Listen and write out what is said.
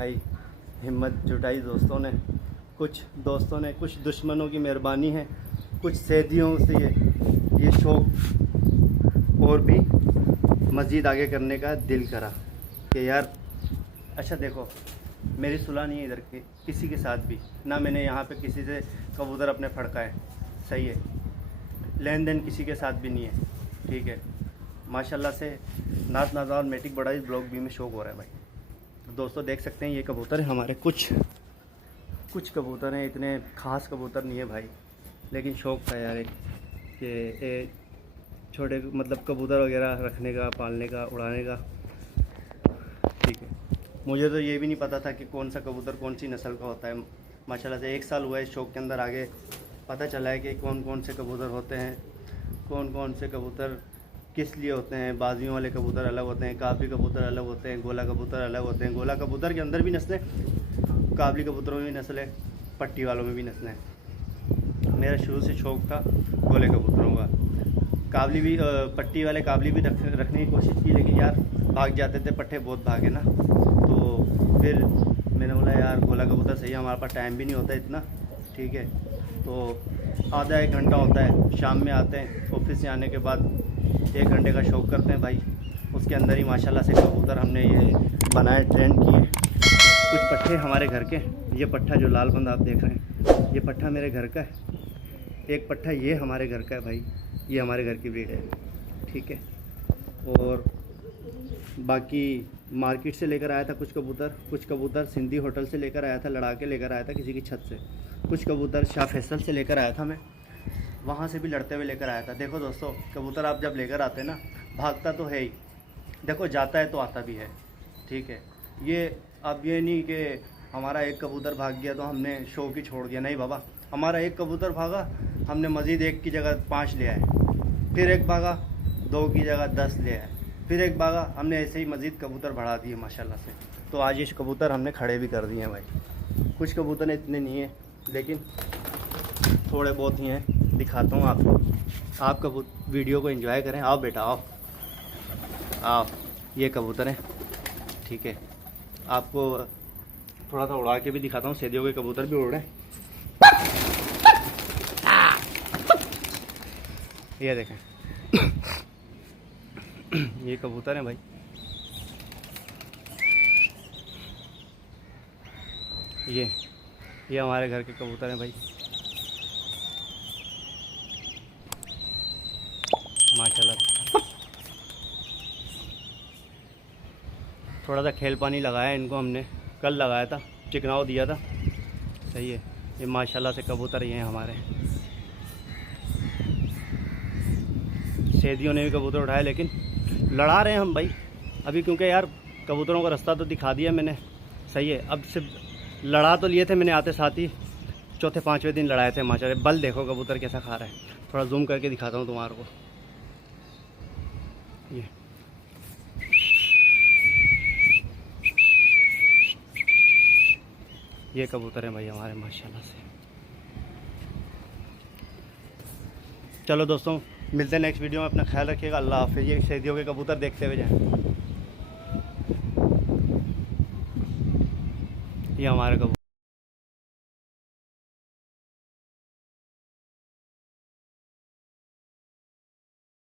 दिखाई, हिम्मत जुटाई दोस्तों ने, कुछ दोस्तों ने, कुछ दुश्मनों की मेहरबानी है, कुछ सैदियों से ये शौक़ और भी मज़ीद आगे करने का दिल करा कि यार अच्छा देखो, मेरी सुलह नहीं है इधर के किसी के साथ भी, ना मैंने यहाँ पे किसी से कबूतर अपने फड़काए, सही है, लेन देन किसी के साथ भी नहीं है, ठीक है। माशाल्लाह से नात नाज़ा और मेटिक बड़ा ही ब्लॉग भी में शौक़ हो रहा है भाई। तो दोस्तों देख सकते हैं ये कबूतर है हमारे, कुछ कबूतर हैं, इतने ख़ास कबूतर नहीं है भाई, लेकिन शौक़ था यार एक कि छोटे मतलब कबूतर वगैरह रखने का, पालने का, उड़ाने का, ठीक है। मुझे तो ये भी नहीं पता था कि कौन सा कबूतर कौन सी नस्ल का होता है। माशाल्लाह से 1 साल हुआ है इस शौक़ के अंदर, आगे पता चला है कि कौन कौन से कबूतर होते हैं, कौन कौन से कबूतर किस लिए होते हैं। बाजियों वाले कबूतर अलग होते हैं, काबली कबूतर अलग होते हैं, गोला कबूतर अलग होते हैं। गोला कबूतर के अंदर भी नस्लें, काबली कबूतरों में भी नस्लें, पट्टी वालों में भी नस्लें। मेरा शुरू से शौक़ था गोले कबूतरों का। काबली भी पट्टी वाले काबली भी रखने की कोशिश की, लेकिन यार भाग जाते थे, पट्टे बहुत भागे ना, तो फिर मैंने बोला यार गोला कबूतर सही है, हमारे पास टाइम भी नहीं होता इतना, ठीक है। तो आधा 1 घंटा होता है, शाम में आते हैं ऑफिस से आने के बाद 1 घंटे का शौक़ करते हैं भाई। उसके अंदर ही माशाल्लाह से कबूतर हमने ये बनाए, ट्रेंड किए। कुछ पट्ठे हमारे घर के, ये पट्ठा जो लाल बंद आप देख रहे हैं, ये पट्ठा मेरे घर का है। एक पट्ठा ये हमारे घर का है भाई, ये हमारे घर की ब्रीड है, ठीक है। और बाकी मार्केट से लेकर आया था कुछ कबूतर सिंधी होटल से लेकर आया था, लड़ा के लेकर आया था किसी की छत से। कुछ कबूतर शाह फैसल से लेकर आया था मैं, वहाँ से भी लड़ते हुए लेकर आया था। देखो दोस्तों, कबूतर आप जब लेकर आते हैं ना, भागता तो है ही, देखो जाता है तो आता भी है, ठीक है। ये अब ये नहीं कि हमारा एक कबूतर भाग गया तो हमने शौक़ ही छोड़ दिया, नहीं बाबा। हमारा एक कबूतर भागा, हमने मज़ीद 1 की जगह 5 ले आए, फिर एक भागा 2 की जगह 10 ले आए, फिर एक भागा, हमने ऐसे ही मज़ीद कबूतर बढ़ा दिए माशाल्लाह से। तो आज ये कबूतर हमने खड़े भी कर दिए हैं भाई। कुछ कबूतर इतने नहीं हैं, लेकिन थोड़े बहुत ही हैं, दिखाता हूँ आपको। आप वीडियो को एंजॉय करें। आओ बेटा आओ आओ, ये कबूतर हैं, ठीक है। आपको थोड़ा सा उड़ा के भी दिखाता हूँ, सैदियों के कबूतर भी उड़ रहे हैं। ये देखें ये कबूतर हैं भाई, ये हमारे घर के कबूतर हैं भाई, माशाल्लाह। थोड़ा सा खेल पानी लगाया इनको हमने, कल लगाया था, चिकनाव दिया था, सही है। ये माशाल्लाह से कबूतर ये हैं हमारे। सैदियों ने भी कबूतर उठाए, लेकिन लड़ा रहे हैं हम भाई अभी, क्योंकि यार कबूतरों का रास्ता तो दिखा दिया मैंने, सही है। अब सिर्फ लड़ा तो लिए थे मैंने, आते साथ ही 4-5वें दिन लड़ाए थे माशाल्लाह। बल देखो कबूतर कैसा खा रहा है, थोड़ा जूम करके दिखाता हूँ तुम्हारे को। ये कबूतर हैं भाई हमारे माशाल्लाह से। चलो दोस्तों, मिलते हैं नेक्स्ट वीडियो में, अपना ख्याल रखिएगा, अल्लाह हाफ़िज़। ये सैदियों के कबूतर देखते हुए जाएं। ये हमारे कबूतर।